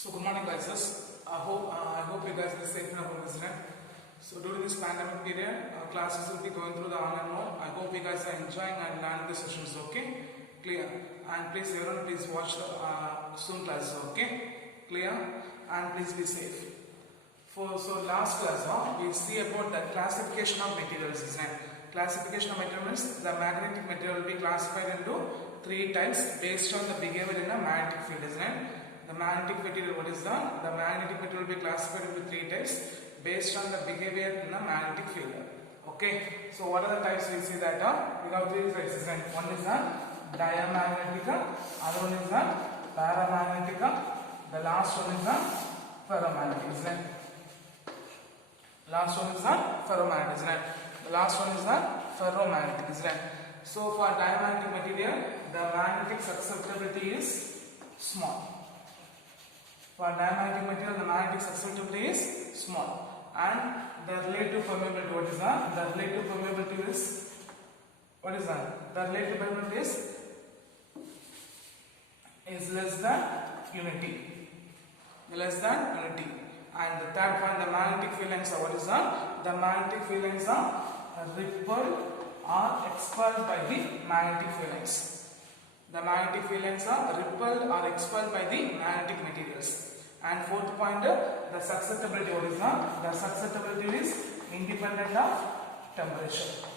So good morning guys. I hope you guys are safe enough on this net. So during this pandemic period, classes will be going through the online mode. I hope you guys are enjoying and learning the sessions. Okay, clear. And please everyone, please watch soon classes. Okay, clear. And please be safe. So last class, we see about the classification of materials. Isn't it? Classification of materials. The magnetic material will be classified into three types based on the behavior in a magnetic field. Isn't it? The magnetic material, what is that? The magnetic material will be classified into three types based on the behavior in a magnetic field. Okay, so what are the types? We see that we have three types. One is the diamagnetica, other one is the paramagnetica, the last one is the ferromagnetic. Last one is the ferromagnetic. The last one is the ferromagnetic. So for diamagnetic material, the magnetic susceptibility is small. For diamagnetic material, the magnetic susceptibility is small, and the relative permeability, what is that? The relative permeability is, what is that? The relative permeability is less than unity. Less than unity. And the third point, the magnetic field lines are, what is that? The magnetic field lines are repelled or expelled by the magnetic field lines. The magnetic field lines are repelled or expelled by the magnetic materials. And fourth point, the susceptibility, what is that? The susceptibility is independent of temperature.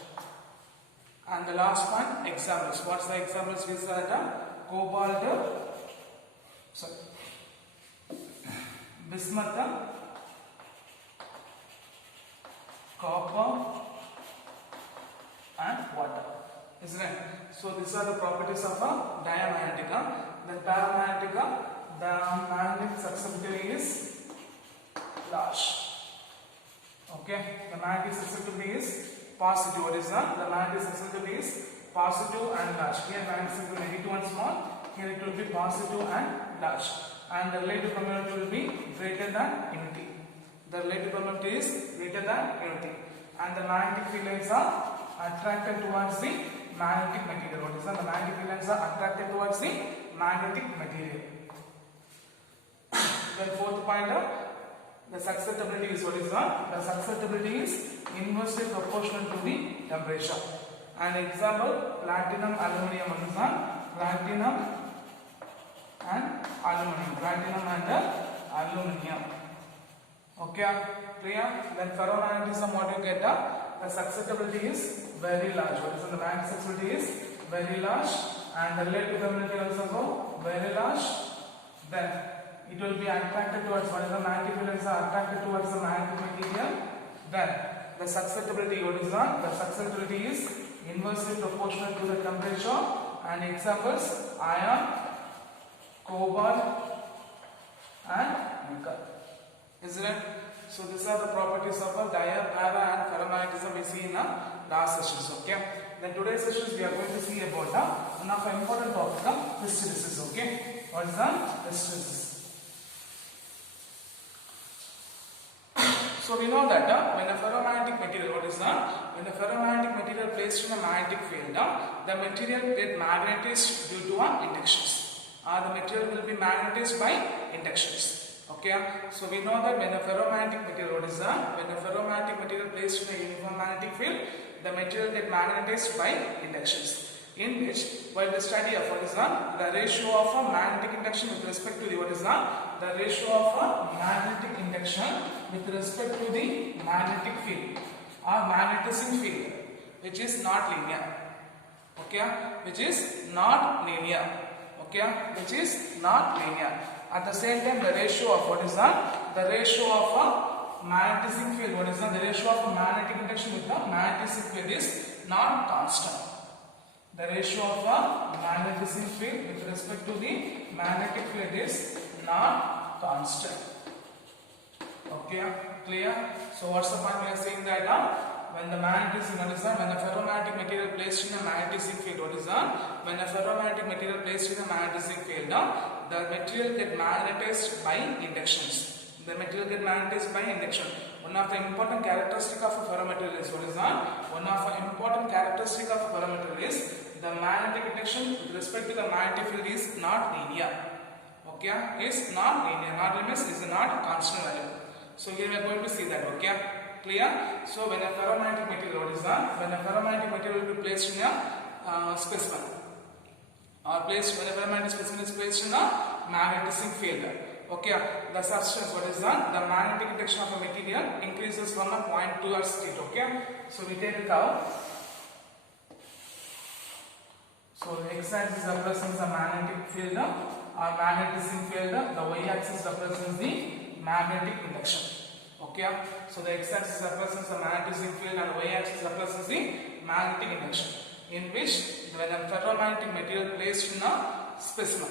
And the last point, examples. What's the examples? We saw that cobalt, bismuth, copper, and water. Isn't it? So these are the properties of a diamagnetica. Then paramagnetica, the magnetic susceptibility is large. Okay, the magnetic susceptibility is positive. What is that? The magnetic susceptibility is positive and large. Here magnetic susceptibility negative and small. Here it will be positive and large. And the relative permeability will be greater than unity. The relative permeability is greater than unity. And the magnetic field lines are attracted towards the magnetic material. What is that? The magnetic field lines are attracted towards the magnetic material. Then fourth point, the susceptibility is, what is that? The susceptibility is inversely proportional to the temperature. An example, platinum, aluminum. What is that? Platinum and aluminum. Platinum and aluminum. Okay, clear? Then ferromagnetism, what you get? The susceptibility is very large. What is that? The magnetic susceptibility is very large, and the relative permeability also very large. Then it will be attracted towards, what is the magnetic field lines are attracted towards the magnetic material. Then the susceptibility, what is that? The susceptibility is inversely proportional to the temperature. And examples, iron, cobalt, and nickel. Isn't it? So these are the properties of a dia, para, and ferromagnetism we see in the last sessions. Okay. Then today's sessions we are going to see about one of the important topic, hysteresis. Okay. What is the hysteresis? So we know that when a ferromagnetic material, what is that? When a ferromagnetic material placed in a magnetic field, the material get magnetized due to inductions. The material will be magnetized by inductions. Okay, so we know that when a ferromagnetic material, what is that? When a ferromagnetic material placed in a uniform magnetic field, the material get magnetized by inductions. In which, while the study of, what is that? The ratio of a magnetic induction with respect to the, what is that? The ratio of a magnetic induction with respect to the magnetic field or magnetizing field, which is not linear. Okay, which is not linear. Okay, which is not linear. At the same time, the ratio of, what is that? The ratio of a magnetizing field, what is that? The ratio of a magnetic induction with the magnetizing field is not constant. The ratio of a magnetizing field with respect to the magnetic field is not constant. Okay, clear? So what's the point? We are saying that when the magnetism, what is that? When a ferromagnetic material placed in a magnetizing field, what is that? When a ferromagnetic material placed in a magnetizing field, the material get magnetized by inductions. The material get magnetized by induction. One of the important characteristic of a ferromaterial is, what is that? One of the important characteristic of a ferromaterial is the magnetic induction with respect to the magnetic field is not linear. Okay, is non-linear. Non-linear means is not constant value. So here we are going to see that. Okay, clear? So when a ferromagnetic material, what is that? When a ferromagnetic material will be placed in a specimen, or placed when a ferromagnetic specimen is placed in a magnetising field. Okay, the substance, what is that? The magnetic induction of a material increases from a point to a state. Okay, so we take a curve. So the x-axis represents the magnetic field or magnetising field. The y-axis represents the magnetic induction. Okay, so the x-axis represents the magnetising field and the y-axis represents the magnetic induction. In which, when a ferromagnetic material placed in a specimen,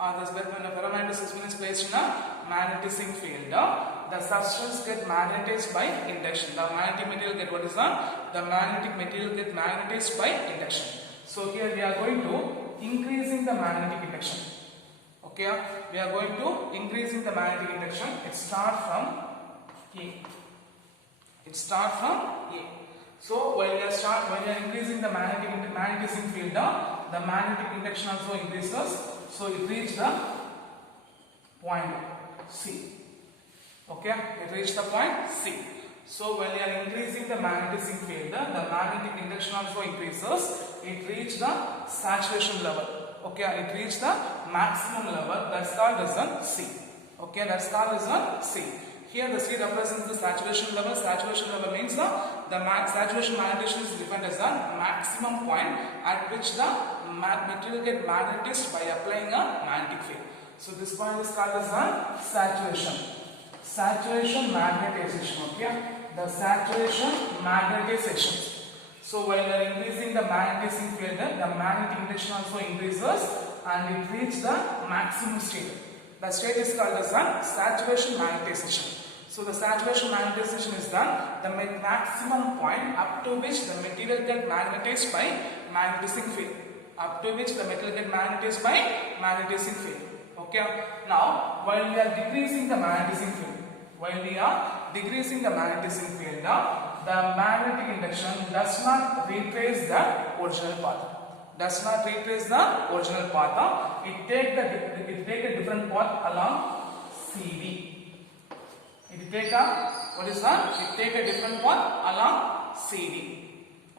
or when a ferromagnetic specimen is placed in a magnetising field, the substance get magnetized by induction. The magnetic material get what is that? The magnetic material get magnetized by induction. So here we are going to increasing the magnetic induction. Okay, we are going to increasing the magnetic induction. It starts from A. It starts from A. So when we are increasing the magnetising field, the magnetic induction also increases. So it reaches the point C. Okay, it reaches the point C. So when we are increasing the magnetising field, the magnetic induction also increases. It reaches the saturation level. Okay, it reaches the maximum level. That's called as a C. Okay, that's called as a C. Here the C represents the saturation level. Saturation level means the saturation magnetization is defined as the maximum point at which the material get magnetized by applying a magnetic field. So this point is called as a saturation. Saturation magnetization. Okay, the saturation magnetization. So while we are increasing the magnetizing field, the magnetic induction also increases and it reaches the maximum state. The state is called as a saturation magnetization. So the saturation magnetization is the maximum point up to which the material get magnetized by magnetizing field. Up to which the material get magnetized by magnetizing field. Okay. Now, while we are decreasing the magnetizing field, the magnetic induction does not retrace the original path. It take a different path along CD. It take a different path along CD.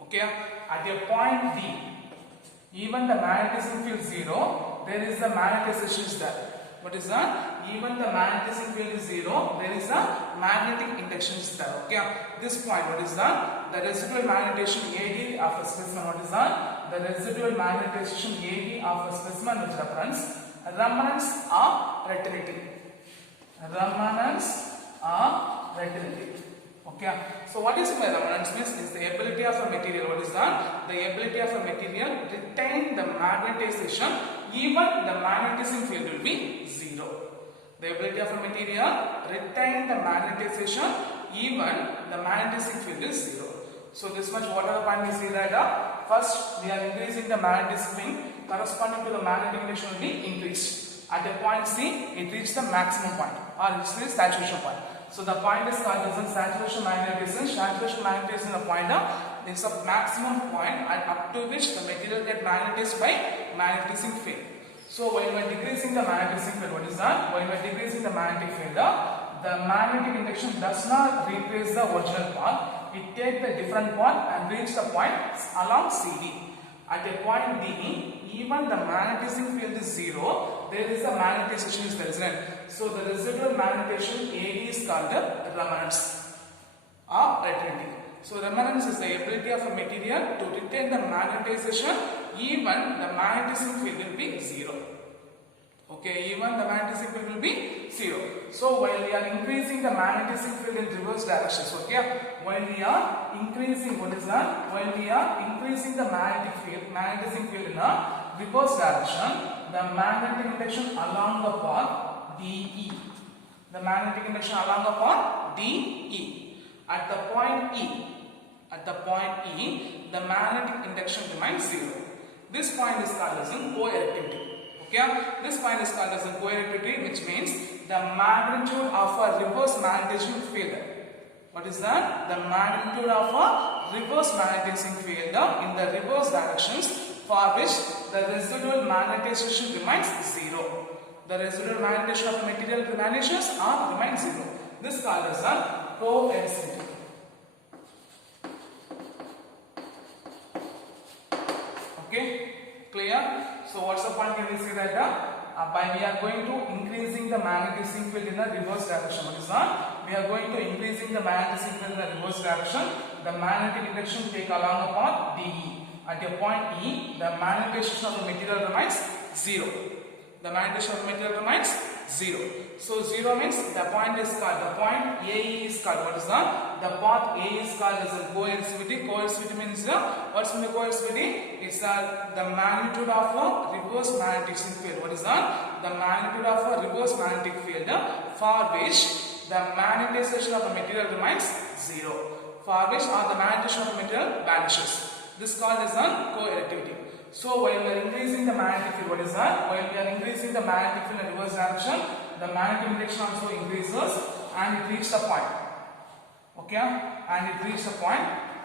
Okay. At a point D, even the magnetism field 0, there is the magnetization is there. What is that? Even the magnetism field is 0, there is a magnetic induction is there. Okay. This point, what is that? The residual magnetization AD of a specimen. What is that? The residual magnetization AD of a specimen which represents remnants of retinity. Okay. So what is my remnants means is the ability of a material. What is that? The ability of a material retain the magnetization even the magnetism field will be 0. The ability of a material retain the magnetization even the magnetism field is 0. So this much whatever point we see that first we are increasing the magnetism field corresponding to the magnetic induction will be increased. At a point C, it reaches the maximum point or it is the saturation point. So the point is called as saturation magnetization. Saturation magnetization is a point is a maximum point and up to which the material get magnetized by magnetizing field. So when we are decreasing the magnetizing field, what is that? When we are decreasing the magnetic field, the magnetic induction does not retrace the original path. It takes a different path and reaches the point along CD. At a point D, even the magnetizing field is 0, there is a magnetization is present. So the residual magnetization AD is called the remnants of retinity. So remnants is the ability of a material to retain the magnetization even the magnetizing field will be 0. Okay, even the magnetizing field will be 0. So while we are increasing the magnetizing field in reverse directions, okay, while we are increasing, what is that? While we are increasing the magnetizing field in a reverse direction, the magnetic induction along the path DE. The magnetic induction along the path DE. At the point E, the magnetic induction remains 0. This point is called as coercivity. Okay, this point is called as coercivity, which means the magnitude of a reverse magnetizing field. What is that? The magnitude of a reverse magnetizing field in the reverse directions for which the residual magnetization remains 0. the residual magnetization of the material vanishes or remains 0. This is called as a coercivity. Okay, clear? So what's the point when we say that by we are going to increasing the magnetic field in the reverse direction. What is that? We are going to increasing the magnetic field in the reverse direction. The magnetic induction take along a path DE. At a point E, the magnetization of the material remains 0. The magnetization of the material remains 0. So 0 means the point is called, the point AE is called, what is that? The path A is called as a coercivity. Coercivity means, what's in the coercivity? It's the magnitude of a reverse magnetic field. What is that? The magnitude of a reverse magnetic field for which the magnetization of the material remains 0. For which the magnetization of the material vanishes. This is called as a coercivity. So while we are increasing the magnetic field, what is that? While we are increasing the magnetic field in reverse direction, the magnetic induction also increases and it reaches the point. Okay? And it reaches the point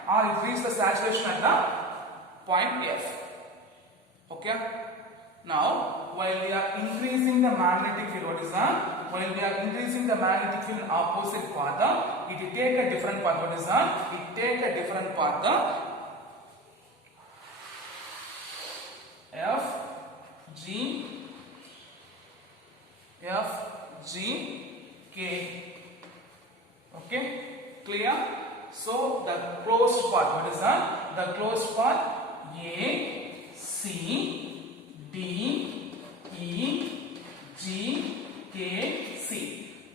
or it reaches the saturation at the point F. Okay? Now, while we are increasing the magnetic field, what is that? While we are increasing the magnetic field in opposite path, it will take a different path. What is that? It take a different path. F, G, K. Okay, clear? So the closed path, what is that? The closed path A, C, D, E, G, K, C.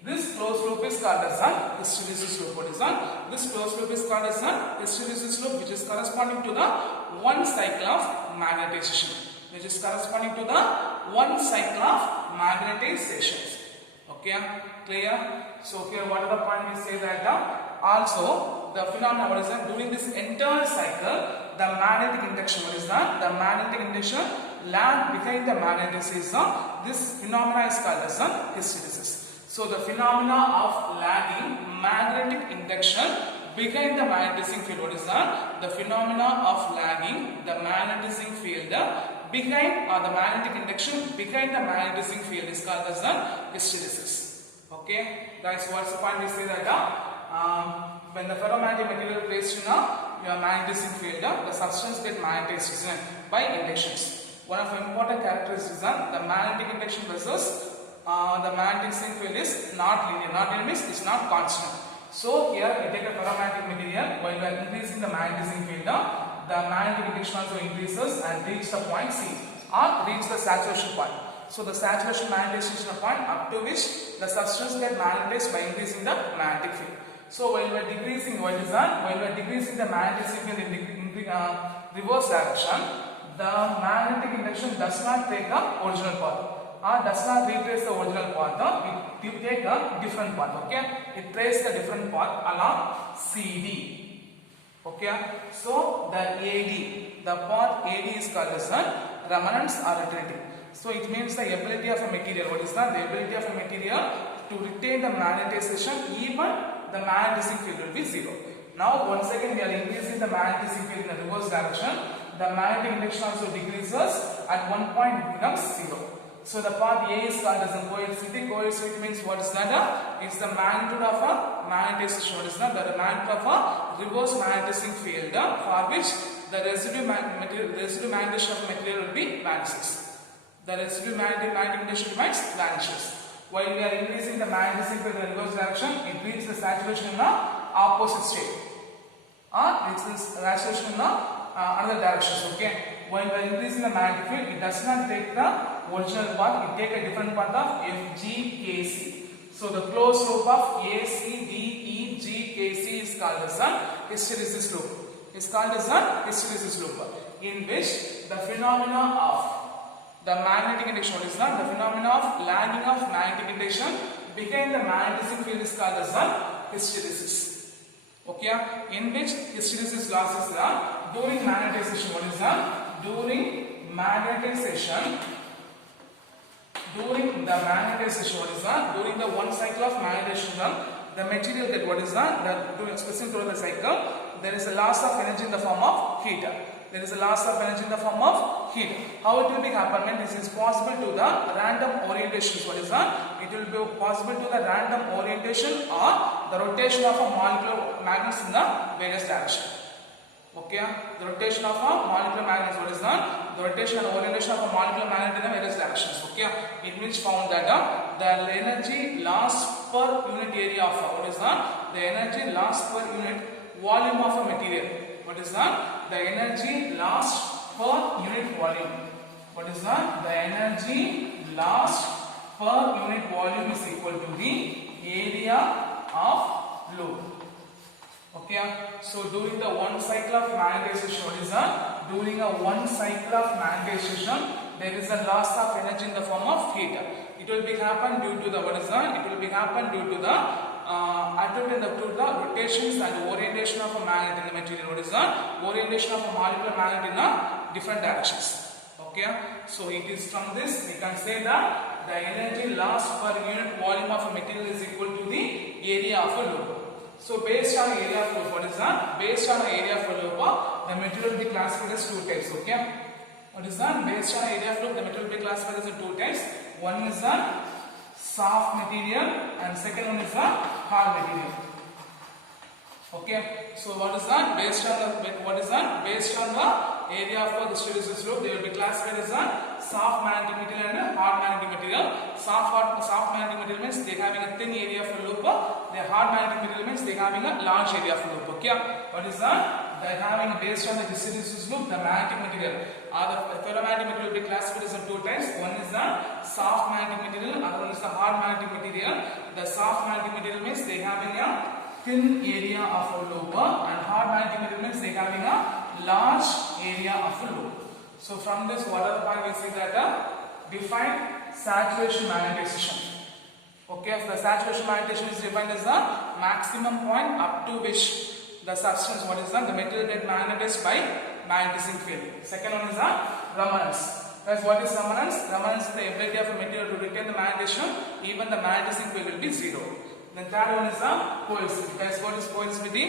This closed loop is called as a hysteresis loop. What is that? This closed loop is called as a hysteresis loop, which is corresponding to the one cycle of magnetization. Which is corresponding to the one cycle of magnetization. Okay, clear? So here, what are the point we say that also the phenomena, what is that? During this entire cycle, the magnetic induction, what is that? The magnetic induction lag behind the magnetism. This phenomena is called as a hysteresis. So the phenomena of lagging magnetic induction behind the magnetizing field, what is that? The phenomena of lagging the magnetizing field behind the magnetic induction behind the magnetizing field is called as the hysteresis. Okay, guys, what's the point we say that when the ferromagnetic material placed in your magnetizing field, the substance get magnetized by inductions. One of the important characteristics is the magnetic induction versus the magnetizing field is not linear. Not linear means it's not constant. So here we take a ferromagnetic material. While we are increasing the magnetizing field, the magnetic induction also increases and reaches the point C or reach the saturation point. So the saturation magnetization point up to which the substance get magnetized by increasing the magnetic field. So while we are decreasing, what is that? While we are decreasing the magnetic field in reverse direction, the magnetic induction does not take the original path or does not retrace the original path. It take a different path. Okay, it traces the different path along CD. Okay, so the AD, the path AD is called as a remanence or retracting. So it means the ability of a material. What is that? The ability of a material to retain the magnetization even the magnetizing field will be 0. Now once again we are increasing the magnetizing field in the reverse direction. The magnetic induction also decreases. At one point it becomes 0. So the path A is called as a coercivity. Coercivity means what is that? It's the magnitude of a magnetization. What is that? The magnitude of a reverse magnetizing field for which the residue magnetization of the material will be vanishes. The residue magnetic induction remains vanishes. While we are increasing the magnetizing field in the reverse direction, it reaches the saturation in the opposite state. Or reaches the saturation in the another direction. Okay. When we are increasing the magnetic field, it does not take the original path, it takes a different path of FGKC. So the closed loop of ACDEGKC is called as a hysteresis loop. It's called as a hysteresis loop, in which the phenomena of the magnetic induction is not the phenomena of lagging of magnetic induction behind the magnetizing field is called as a hysteresis. Okay, in which hysteresis losses are during magnetization. What is that? During magnetization, what is that? During the one cycle of magnetization, the material that what is that? During specific throughout the cycle, there is a loss of energy in the form of heat. There is a loss of energy in the form of heat. How it will be happening? This is possible to the random orientations. What is that? It will be possible to the random orientation or the rotation of a molecular magnets in the various directions. Okay, the rotation of a molecular magnet. What is that? The rotation and orientation of a molecular magnet in the various directions. Okay, it means found that the energy lost per unit area of what is that? The energy lost per unit volume of a material. What is that? The energy lost per unit volume. What is that? The energy lost per unit volume is equal to the area of loop. Okay, so during the one cycle of magnetization, what is that? During a one cycle of magnetization, there is a loss of energy in the form of heat. It will be happen due to the what is that? It will be happen due to the to the rotations and orientation of a magnet in the material. What is that? Orientation of a molecular magnet in a different directions. Okay, so it is from this we can say that the energy lost per unit volume of a material is equal to the area of a loop. So based on area of loop, what is that? Based on area of loop, the material will be classified as two types. Okay, what is that? Based on area of loop, the material will be classified as two types. One is the soft material and second one is the hard material. Okay, so what is that? Based on the what is that? Based on the area of the hysteresis loop, they will be classified as a soft magnetic material and hard magnetic material. Soft magnetic material means they having a thin area of a loop. The hard magnetic material means they having a large area of a loop. Okay, what is that? They having based on the hysteresis loop, the magnetic material or the ferromagnetic material will be classified as two types. One is the soft magnetic material, other one is the hard magnetic material. The soft magnetic material means they having a thin area of a loop and hard magnetic material means they having a large area of a loop. So from this what are the point we see that define saturation magnetization. Okay, so the saturation magnetization is defined as the maximum point up to which the substance what is that? The material get magnetized by magnetizing field. Second one is the remanence. Guys, what is remanence? Remanence is the ability of a material to retain the magnetism even the magnetizing field will be zero. Then third one is the coercivity. Guys, what is coercivity?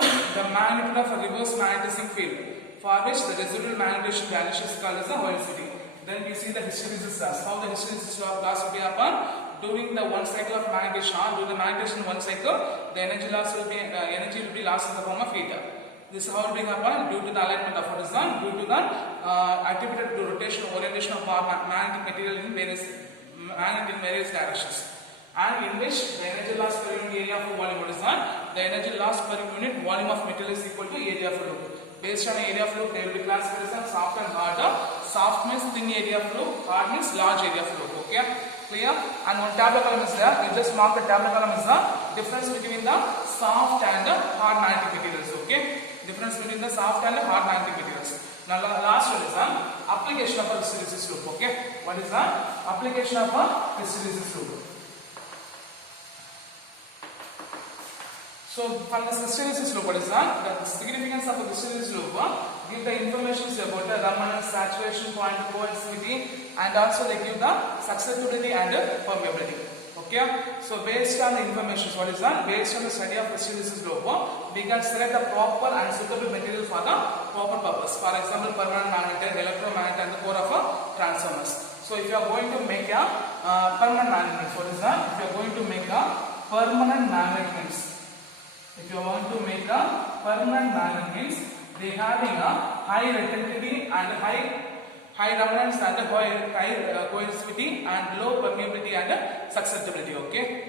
The magnitude of a reverse magnetizing field for which the residual magnetization value is called as the coercivity. Then we see the hysteresis loss. How the hysteresis loss will be upon during the one cycle of magnetization. During the magnetization one cycle, the energy will be lost in the form of heat. This is how it will happen due to the alignment of what is done, due to the attributed to rotation orientation of magnetic material in various directions. And in which the energy loss per unit area of a volume what is that? The energy loss per unit volume of material is equal to area of a loop. Based on area of loop, they will be classified as soft and hard. Soft means thin area of loop, hard means large area of loop. Okay, clear? And one tableau column is there. You just mark the tableau column is the difference between the soft and hard magnetic materials. Okay, difference between the soft and hard magnetic materials. Now last one is the application of a hysteresis loop. Okay, what is the application of a hysteresis loop? So from this hysteresis loop, what is that? The significance of the hysteresis loop give the information about the remanence, saturation point, coercivity, and also they give the susceptibility and permeability. Okay. So based on the information, what is that? Based on the study of hysteresis loop, we can select the proper and suitable material for the proper purpose. For example, permanent magnet, electromagnet, and the core of a transformers. So if you are going to make a permanent magnet, what is that? If you are going to make a permanent magnet means. If you want to make a permanent magnet means they having a high retentivity and high remanence and high coercivity and low permeability and susceptibility. Okay.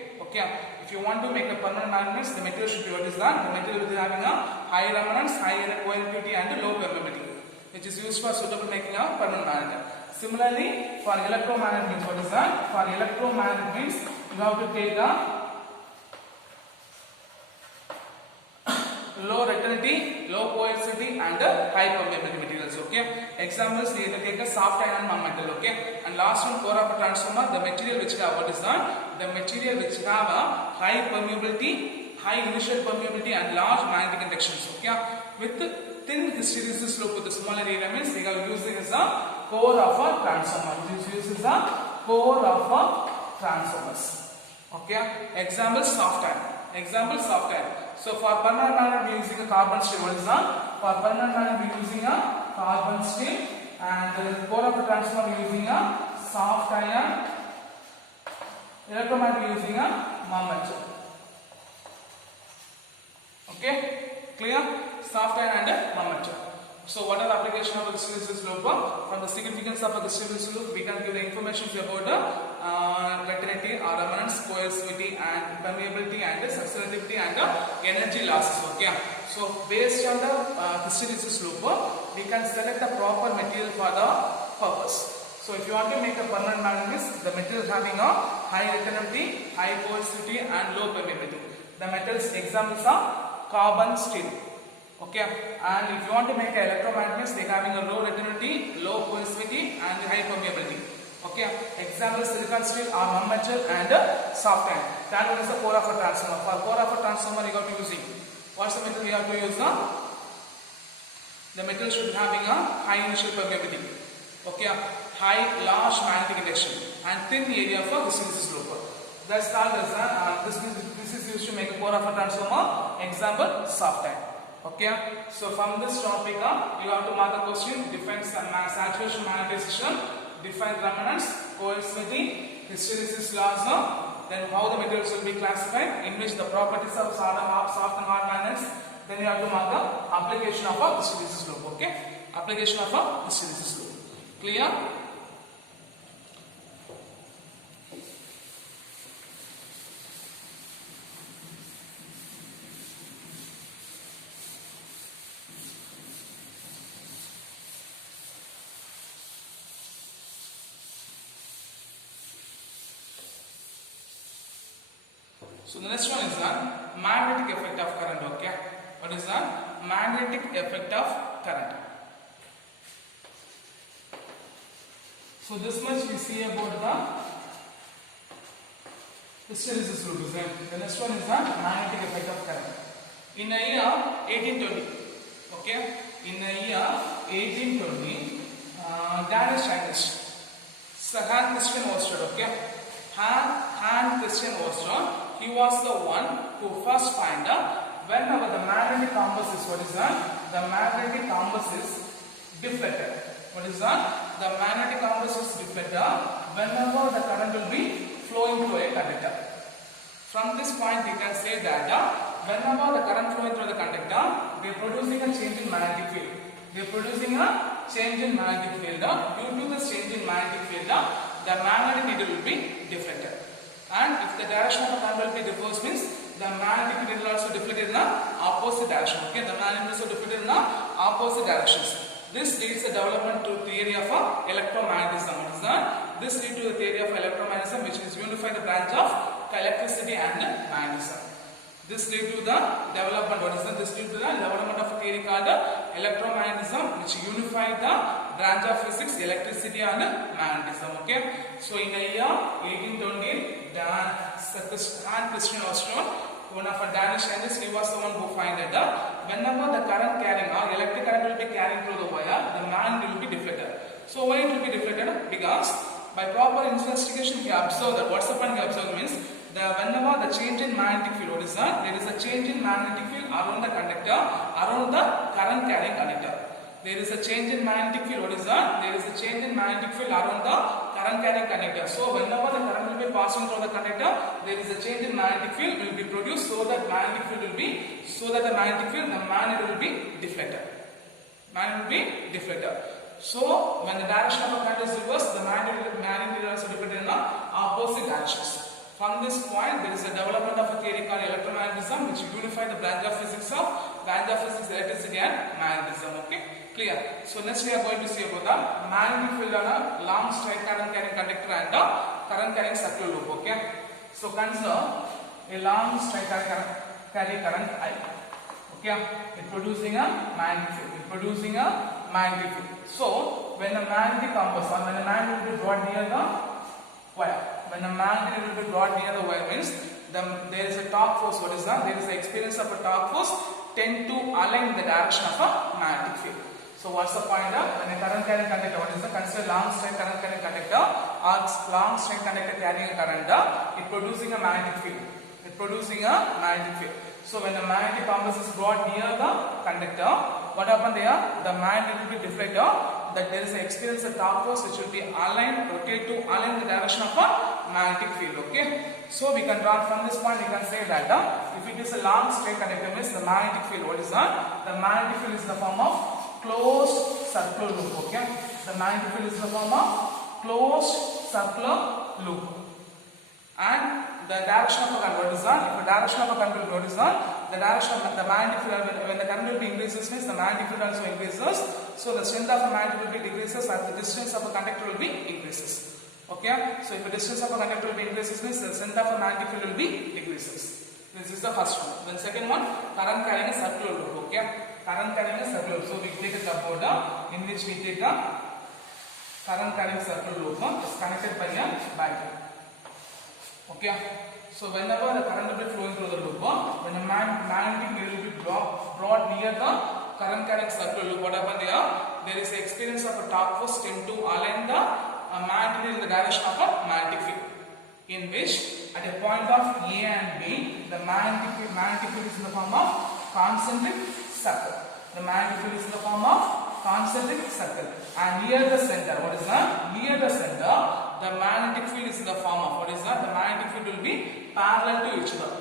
If you want to make a permanent magnet means the material should be what is that? The material will be having a high remanence, high coercivity and low permeability, which is used for suitable making a permanent magnet. Similarly, for electromagnet means what is that? For electromagnet means you have to take a low retentivity, low coercivity and high permeability materials. Okay. Examples, we will take a soft iron non-metal. Okay. And last one, core of a transformer, the material which have what is that? The material which have a high permeability, high initial permeability and large magnetic inductions. Okay. With thin hysteresis loop with the smaller area means we are using as a core of a transformer. This is the core of a transformers. Okay. Example, soft iron. So for permanent magnet we are using a carbon steel. What is the for permanent magnet we are using a carbon steel, and the core of the transformer we are using a soft iron. Electromagnet we are using a armature. Okay, clear? Soft iron and armature. So what are the application of a hysteresis loop? From the significance of a hysteresis loop, we can give the information about reactivity, resonance, coercivity, and permeability, and susceptibility, and energy losses. Okay. So based on the hysteresis loop, we can select the proper material for the purpose. So if you want to make a permanent magnet, the material having a high reactivity, high coercivity, and low permeability. The metals examples are carbon steel. Okay, and if you want to make an electromagnet, they having a low reactivity, low coercivity, and high permeability. Okay, examples silicon steel are armature and soft iron. That one is the core of a transformer. For core of a transformer, you have to using what's the metal we have to use? The metal should be having a high initial permeability. Okay, high large magnetic induction and thin area for hysteresis loop. That's called as this is used to make a core of a transformer. Example, soft iron. Okay, so from this topic you have to mark the question: define saturation magnetization, define resonance, coercivity, hysteresis laws, then how the materials will be classified, in which the properties of soft and hard magnets. Then you have to mark the application of a hysteresis loop. Okay, application of a hysteresis loop. Clear? So the next one is the magnetic effect of current. Okay, what is the magnetic effect of current? So this much we see about the hysteresis loop. The next one is the magnetic effect of current. In the year 1820, okay, in the year 1820, Danish scientist Sir Hans Christian Ørsted, okay, Hans Christian Ørsted. He was the one who first find out whenever the magnetic compass is, what is that? The magnetic compass is deflected. What is that? The magnetic compass is deflected whenever the current will be flowing through a conductor. From this point we can say that whenever the current flowing through the conductor, they are producing a change in magnetic field. They are producing a change in magnetic field. Due to this change in magnetic field, the magnetic needle will be deflected. And if the direction of the current will be reversed, means the magnetic needle also deflected in the opposite direction. Okay, the magnetic needle also deflected in the opposite directions. This leads the development to theory of electromagnetism. What is that? This leads to the theory of electromagnetism, which is unify the branch of electricity and magnetism. This leads to the development. What is that? This leads to the development of a theory called electromagnetism, which unified the branch of physics, electricity and magnetism. Okay. So in the year 1820, Hans Christian Ørsted, one of a Danish scientists, he was the one who find that whenever the current carrying or electric current will be carrying through the wire, the magnet will be deflected. So why it will be deflected? Because by proper investigation he observed that what's the point he observed means whenever the change in magnetic field, what is that? There is a change in magnetic field around the conductor, around the current carrying conductor. There is a change in magnetic field. What is that? There is a change in magnetic field around the current carrying conductor. So whenever the current will be passing through the conductor, there is a change in magnetic field will be produced, so that magnetic field will be, the magnet will be deflected. Magnet will be deflected. So when the direction of the current is reversed, the magnet will also deflected in the opposite directions. From this point, there is a development of a theory called electromagnetism, which unify the branch of physics, electricity and magnetism. Okay, clear? So next we are going to see about the magnetic field on a long straight current carrying conductor and a current carrying circular loop. Okay, so consider a long straight carrying current I. Okay, it producing a magnetic field. So when the magnetic compass or when the magnet will be brought near the wire. When a magnet will be brought near the wire means there is a torque force. What is that? There is the experience of a torque force tend to align the direction of a magnetic field. So what's the point of when a current carrying conductor? What is the consider long straight current carrying conductor or long straight conductor carrying a current? It producing a magnetic field. So when the magnetic compass is brought near the conductor, what happened there? The magnet will be deflected, that there is an experience of torque force which will be aligned, rotate to align the direction of a magnetic field. Okay, so we can draw from this point, you can say that if it is a long straight conductor means the magnetic field, what is that? The magnetic field is in the form of closed circular loop. Okay, the magnetic field is in the form of closed circular loop. And the direction of a current, what is that? If the direction of a current will, what is that? The direction of the magnetic field, when the current will be increases means the magnetic field also increases. So the strength of the magnet will be decreases and the distance of a conductor will be increases. Okay, so if the distance of a conductor will be increases means the strength of a magnetic field will be decreases. This is the first one. Then second one, current carrying a circular loop. Okay, current carrying a circular loop. So we take a cupboard in which we take a current carrying circular loop is connected by a battery. Okay, so whenever the current will be flowing through the loop, when a magnetic needle will be brought near the current carrying circular loop, what happens there? There is an experience of a torque force tend to align the magnetic needle in the direction of a magnetic field, in which at a point of A and B, the magnetic field is in the form of concentric circle. The magnetic field is in the form of concentric circle, and near the center, what is that? Near the center, the magnetic field is in the form of, what is that? The magnetic field will be parallel to each other.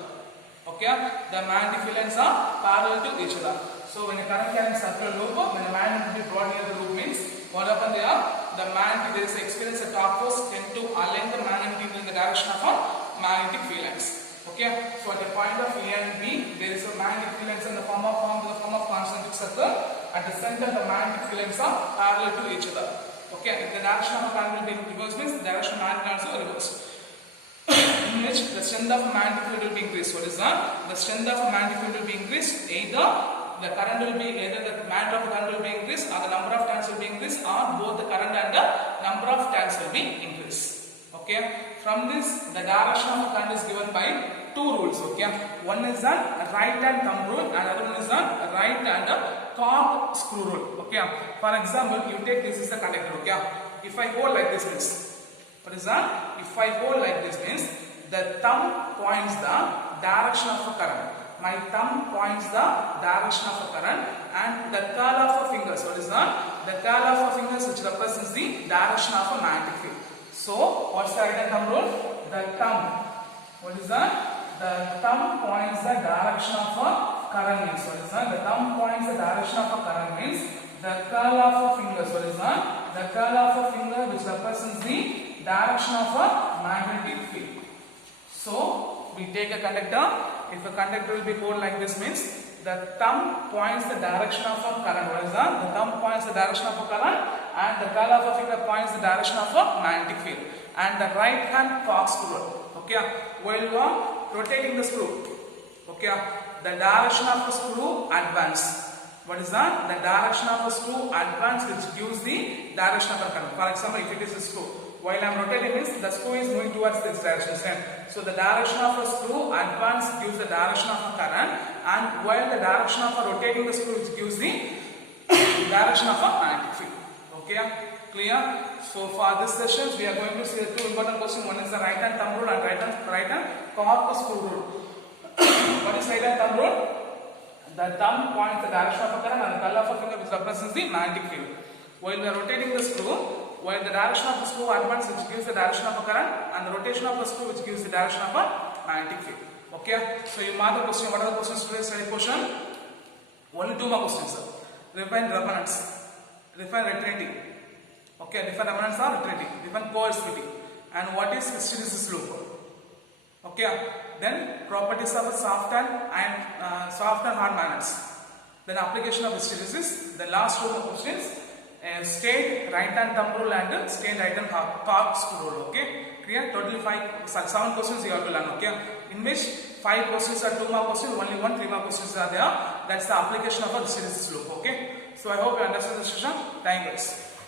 Okay, the magnetic fields are parallel to each other. So when a current carrying circular loop, when a magnet will be brought near the loop means what happens there? The magnetic, there is experience a torque force tend to align the magnetic in the direction of a magnetic field lines. Okay, so at a point of A and B, there is a magnetic field lines in the form of concentric circle. At the center, the magnetic field lines are parallel to each other. Okay, if the direction of a current will be reversed means the direction of magnet also reversed. In which the strength of a magnetic field will be increased. What is that? The strength of a magnetic field will be increased. Either the current will be, either the magnet of the current will be increased, or the number of turns will be increased, or both the current and the number of turns will be increased. Okay, from this, the direction of a current is given by two rules. Okay, one is that right hand thumb rule, and other one is that right hand cork screw rule. Okay, for example, you take this is the conductor. Okay, if I hold like this means, what is that? If I hold like this means the thumb points the direction of a current. My thumb points the direction of a current, and the curl of a fingers, what is that? The curl of a fingers which represents the direction of a magnetic field. So, what's the right hand thumb rule? The thumb, what is that? The thumb points the direction of a current means, what is that? The thumb points the direction of a current means the curl of a fingers, what is that? The curl of a finger which represents the direction of a magnetic field. So, we take a conductor. If a conductor will be held like this means the thumb points the direction of a current. What is that? The thumb points the direction of a current, and the curl of a finger points the direction of a magnetic field. And the right hand cork screw. Okay, while you are rotating the screw, okay, the direction of the screw advance. What is that? The direction of the screw advance which gives the direction of the current. For example, if it is a screw, while I am rotating means the screw is moving towards this direction. So the direction of a screw advance gives the direction of a current, and while the direction of a rotating the screw which gives the direction of a magnetic field. Okay, clear? So for this session we are going to see the two important questions. One is the right hand thumb rule and right hand cork screw rule. What is right hand thumb rule? The thumb points the direction of a current, and the curl of a finger which represents the magnetic field. While we are rotating the screw, while the direction of the screw advances which gives the direction of a current, and the rotation of the screw which gives the direction of a magnetic field. Okay, so you mark the question. What are the questions today? Study question. Only two more questions, sir. Define resonance, define retracting. Okay, define resonance or retracting, define coercivity, and what is hysteresis loop. Okay, then properties of a soft and hard magnets. Then application of hysteresis. The last two more questions. Straight right hand thumb rule and straight right hand cork screw rule. Okay, clear? Totally 7 questions you have to learn. Okay, in which 5 questions are 2 more questions, only 3 more questions are there. That's the application of a hysteresis loop. Okay, so I hope you understand the session. Thank you guys.